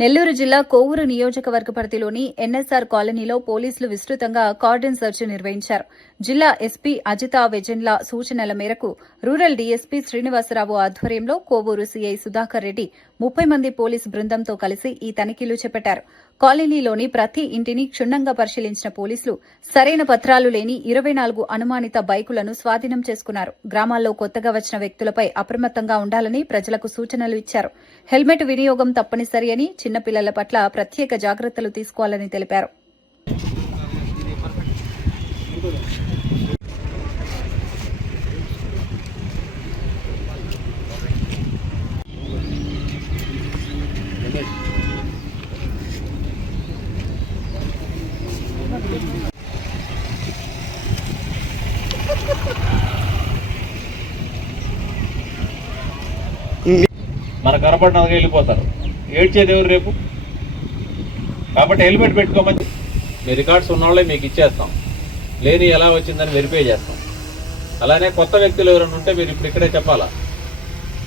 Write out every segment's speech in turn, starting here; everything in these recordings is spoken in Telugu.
నెల్లూరు జిల్లా కోవూరు నియోజకవర్గ పరిధిలోని ఎన్ఎస్ఆర్ కాలనీలో పోలీసులు విస్తృతంగా కార్డన్ సెర్చ్ నిర్వహించారు. జిల్లా ఎస్పీ అజితా వెజెన్ల సూచనల మేరకు రూరల్ డీఎస్పీ శ్రీనివాసరావు ఆధ్వర్యంలో కోవూరు సీఐ సుధాకర్ రెడ్డి 30 మంది పోలీసు బృందంతో కలిసి ఈ తనిఖీలు చేపట్టారు. కాలనీలోని ప్రతి ఇంటిని క్షుణ్ణంగా పరిశీలించిన పోలీసులు సరైన పత్రాలు లేని 24 అనుమానిత బైకులను స్వాధీనం చేసుకున్నారు. గ్రామాల్లో కొత్తగా వచ్చిన వ్యక్తులపై అప్రమత్తంగా ఉండాలని ప్రజలకు సూచనలు ఇచ్చారు. హెల్మెట్ వినియోగం తప్పనిసరి అని, చిన్నపిల్లల పట్ల ప్రత్యేక జాగ్రత్తలు తీసుకోవాలని తెలిపారు. మన కనపడినగా వెళ్ళిపోతారు. ఏడ్చేది ఎవరు రేపు? కాబట్టి హెల్మెట్ పెట్టుకోమని మీ రికార్డ్స్ ఉన్నవాళ్ళే మీకు ఇచ్చేస్తాం. లేని ఎలా వచ్చిందని వెరిఫై చేస్తాం. అలానే కొత్త వ్యక్తులు ఎవరైనా ఉంటే మీరు ఇప్పుడు ఇక్కడే చెప్పాలా.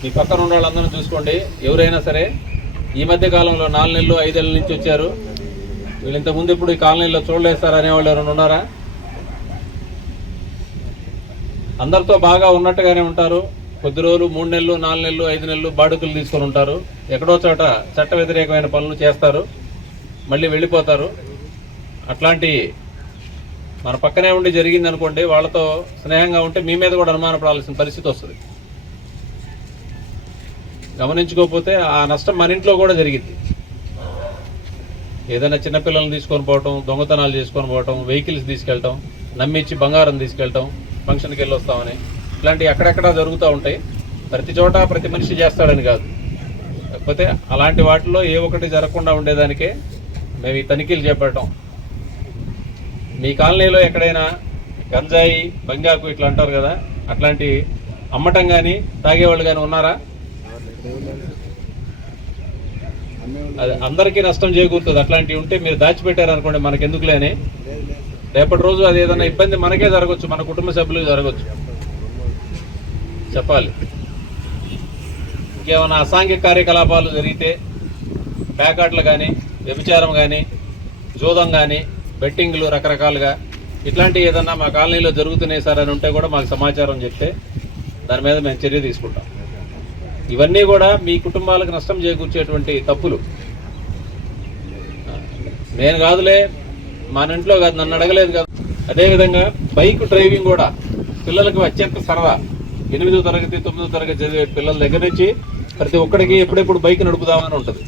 మీ పక్కన ఉన్న వాళ్ళందరూ చూసుకోండి. ఎవరైనా సరే ఈ మధ్య కాలంలో 4 నెలలు 5 నెలల నుంచి వచ్చారు, వీళ్ళు ఇంతకుముందు ఇప్పుడు ఈ కాలనీలో చూడలేస్తారు అనేవాళ్ళు ఎవరైనా ఉన్నారా? అందరితో బాగా ఉన్నట్టుగానే ఉంటారు. కొద్ది రోజులు 3 నెలలు 4 నెలలు 5 నెలలు బాడుకులు తీసుకొని ఉంటారు. ఎక్కడో చోట చట్ట వ్యతిరేకమైన పనులు చేస్తారు, మళ్ళీ వెళ్ళిపోతారు. అట్లాంటి మన పక్కనే ఉండి జరిగింది అనుకోండి, వాళ్ళతో స్నేహంగా ఉంటే మీ మీద కూడా అనుమానపడాల్సిన పరిస్థితి వస్తుంది. గమనించుకోకపోతే ఆ నష్టం మన ఇంట్లో కూడా జరిగింది. ఏదైనా చిన్నపిల్లల్ని తీసుకొని పోవటం, దొంగతనాలు చేసుకొని పోవటం, వెహికల్స్ తీసుకెళ్ళటం, నమ్మించి బంగారం తీసుకెళ్ళటం, ఫంక్షన్కి వెళ్ళి వస్తామని, ఇట్లాంటివి అక్కడెక్కడా జరుగుతూ ఉంటాయి. ప్రతి చోట ప్రతి మనిషి చేస్తాడని కాదు. కాకపోతే అలాంటి వాటిలో ఏ ఒక్కటి జరగకుండా ఉండేదానికే మేము ఈ తనిఖీలు చేపట్టడం. మీ కాలనీలో ఎక్కడైనా గంజాయి, బంగాకు ఇట్లా అంటారు కదా, అట్లాంటి అమ్మటం కానీ తాగేవాళ్ళు కానీ ఉన్నారా? అది అందరికీ నష్టం చేకూరుతుంది. అట్లాంటివి ఉంటే మీరు దాచిపెట్టారనుకోండి, మనకెందుకులేని రేపటి రోజు అది ఏదైనా ఇబ్బంది మనకే జరగవచ్చు, మన కుటుంబ సభ్యులకు జరగవచ్చు. చెప్పాలి. ఇంకేమైనా అసాంఘిక కార్యకలాపాలు జరిగితే ప్యాకాట్లు కానీ, వ్యభిచారం కానీ, జూదం కానీ, బెట్టింగ్లు రకరకాలుగా ఇట్లాంటివి ఏదన్నా మా కాలనీలో జరుగుతున్నాయి సార్ అని ఉంటే కూడా మాకు సమాచారం చెప్తే దాని మీద మేము చర్య తీసుకుంటాం. ఇవన్నీ కూడా మీ కుటుంబాలకు నష్టం చేకూర్చేటువంటి తప్పులు. నేను కాదులే, మన ఇంట్లో కాదు, నన్ను అడగలేదు కాదు. అదేవిధంగా బైక్ డ్రైవింగ్ కూడా పిల్లలకు అత్యంత సరదా. 8వ తరగతి 9వ తరగతి చదివే పిల్లల దగ్గర నుంచి ప్రతి ఒక్కడికి ఎప్పుడెప్పుడు బైక్ నడుపుదామని ఉంటుంది.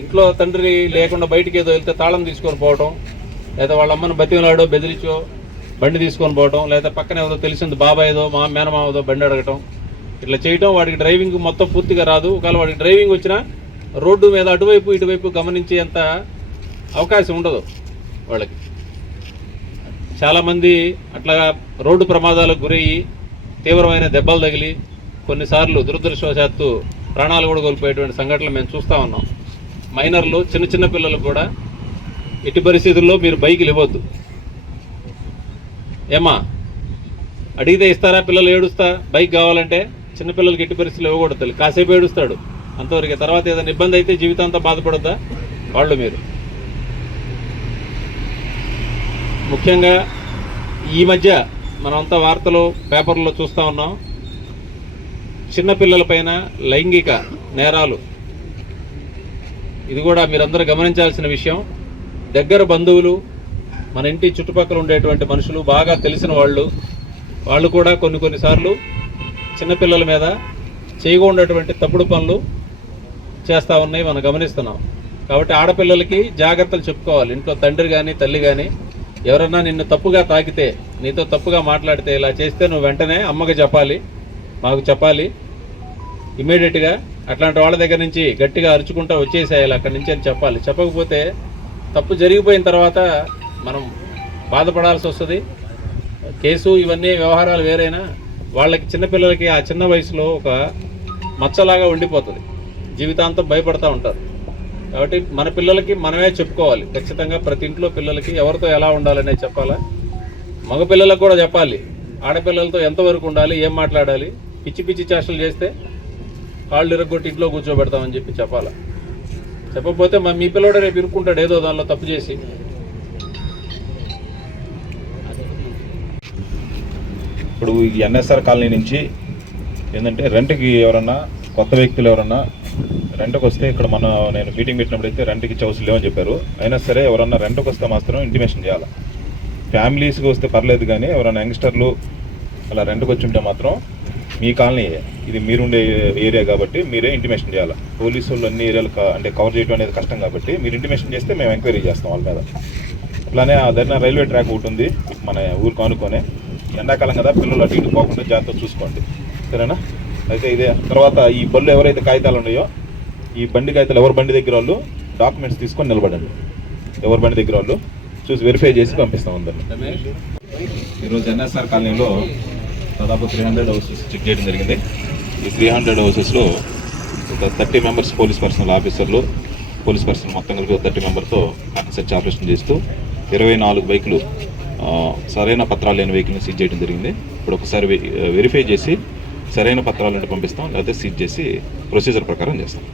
ఇంట్లో తండ్రి లేకుండా బయటికి ఏదో వెళ్తే తాళం తీసుకొని పోవటం, లేదా వాళ్ళ అమ్మను బతిమలాడో బెదిరించో బండి తీసుకొని పోవటం, లేదా పక్కన ఏదో తెలిసింది బాబాయ్దో మా మేనమావదో బండి అడగటం, ఇట్లా చేయటం. వాడికి డ్రైవింగ్ మొత్తం పూర్తిగా రాదు. ఒకవేళ వాడికి డ్రైవింగ్ వచ్చినా రోడ్డు మీద అటువైపు ఇటువైపు గమనించేంత అవకాశం ఉండదు వాళ్ళకి. చాలామంది అట్లా రోడ్డు ప్రమాదాలకు గురయ్యి తీవ్రమైన దెబ్బలు తగిలి కొన్నిసార్లు దురదృష్టవశాత్తు ప్రాణాలు కూడా కోల్పోయేటువంటి సంఘటనలు మేము చూస్తూ ఉన్నాం. మైనర్లు, చిన్న పిల్లలకు కూడా ఎట్టి పరిస్థితుల్లో మీరు బైకులు ఇవ్వద్దు. ఏమా అడిగితే ఇస్తారా? పిల్లలు ఏడుస్తా బైక్ కావాలంటే చిన్నపిల్లలకి ఎట్టి పరిస్థితులు ఇవ్వకూడదు. కాసేపు ఏడుస్తాడు అంతవరకు. తర్వాత ఏదైనా ఇబ్బంది అయితే జీవితాంతా బాధపడద్దా వాళ్ళు? మీరు ముఖ్యంగా ఈ మధ్య మనమంతా వార్తలు పేపర్లో చూస్తూ ఉన్నాం. చిన్నపిల్లలపైన లైంగిక నేరాలు, ఇది కూడా మీరందరూ గమనించాల్సిన విషయం. దగ్గర బంధువులు, మన ఇంటి చుట్టుపక్కల ఉండేటువంటి మనుషులు, బాగా తెలిసిన వాళ్ళు కూడా కొన్నిసార్లు చిన్నపిల్లల మీద చేయకూడనటువంటి తప్పుడు పనులు చేస్తూ ఉన్నాయి, మనం గమనిస్తున్నాం. కాబట్టి ఆడపిల్లలకి జాగ్రత్తలు చెప్పుకోవాలి. ఇంట్లో తండ్రి కానీ తల్లి కానీ ఎవరన్నా నిన్ను తప్పుగా తాకితే, నీతో తప్పుగా మాట్లాడితే, ఇలా చేస్తే నువ్వు వెంటనే అమ్మకి చెప్పాలి, మాకు చెప్పాలి ఇమీడియట్గా. అట్లాంటి వాళ్ళ దగ్గర నుంచి గట్టిగా అరుచుకుంటూ వచ్చేసేయాలి అక్కడి నుంచి అని చెప్పాలి. చెప్పకపోతే తప్పు జరిగిపోయిన తర్వాత మనం బాధపడాల్సి వస్తుంది. కేసు ఇవన్నీ వ్యవహారాలు వేరైనా వాళ్ళకి, చిన్నపిల్లలకి ఆ చిన్న వయసులో ఒక మచ్చలాగా ఉండిపోతుంది. జీవితాంతం భయపడతా ఉంటారు. కాబట్టి మన పిల్లలకి మనమే చెప్పుకోవాలి. ఖచ్చితంగా ప్రతి ఇంట్లో పిల్లలకి ఎవరితో ఎలా ఉండాలనే చెప్పాలా. మగ పిల్లలకు కూడా చెప్పాలి, ఆడపిల్లలతో ఎంతవరకు ఉండాలి, ఏం మాట్లాడాలి. పిచ్చి చేష్టలు చేస్తే కాళ్ళు ఇరగొట్టి ఇంట్లో కూర్చోబెడతామని చెప్పి చెప్పాలి. చెప్పకపోతే మీ పిల్లోడే రేపు ఇరుక్కుంటాడు ఏదో దానిలో తప్పు చేసి. ఇప్పుడు ఈ ఎన్ఎస్ఆర్ కాలనీ నుంచి ఏంటంటే రెంట్కి ఎవరన్నా కొత్త వ్యక్తులు ఎవరన్నా రెంట్కి వస్తే ఇక్కడ నేను మీటింగ్ పెట్టినప్పుడు అయితే రెంట్కి చౌసులు లేవని చెప్పారు. అయినా సరే ఎవరన్నా రెంట్కి వస్తే మాత్రం ఇంటిమేషన్ చేయాలి. ఫ్యామిలీస్కి వస్తే పర్లేదు, కానీ ఎవరైనా యంగ్స్టర్లు అలా రెంట్కి వచ్చి ఉంటే మాత్రం మీ కాలనీ ఇది మీరుండే ఏరియా కాబట్టి మీరే ఇంటిమేషన్ చేయాలి. పోలీసు వాళ్ళు అన్ని ఏరియాలు అంటే కవర్ చేయడం అనేది కష్టం కాబట్టి మీరు ఇంటిమేషన్ చేస్తే మేము ఎంక్వైరీ చేస్తాం వాళ్ళ మీద. అట్లానే ఆ దగ్గర రైల్వే ట్రాక్ ఒకటి ఉంది మన ఊరికి ఆనుకొని. ఎండాకాలం కదా, పిల్లలు అటు ఇటు పోకుండా జాగ్రత్తగా చూసుకోండి, సరేనా? అయితే ఇదే తర్వాత ఈ బళ్ళు ఎవరైతే కాగితాలు ఉన్నాయో ఈ బండి కాగితాలు ఎవరి బండి దగ్గర వాళ్ళు డాక్యుమెంట్స్ తీసుకొని నిలబడండి. ఎవరి బండి దగ్గర వాళ్ళు చూసి వెరిఫై చేసి పంపిస్తాం అందరినీ. ఈరోజు ఎన్ఎస్ఆర్ కాలనీలో దాదాపు 300 హౌసెస్ చెక్ చేయడం జరిగింది. ఈ 300 హౌసెస్లో ఒక 30 మెంబర్స్ పోలీస్ పర్సనల్ ఆఫీసర్లు, పోలీస్ పర్సనల్ మొత్తం కలిపి 30 మెంబర్తో సెర్చ్ ఆపరేషన్ చేస్తూ 24 బైకులు సరైన పత్రాలు లేని వెహికల్ని సీజ్ చేయడం జరిగింది. ఇప్పుడు ఒకసారి వెరిఫై చేసి సరైన పత్రాలు అంటే పంపిస్తాం, లేకపోతే సీజ్ చేసి ప్రొసీజర్ ప్రకారం చేస్తాం.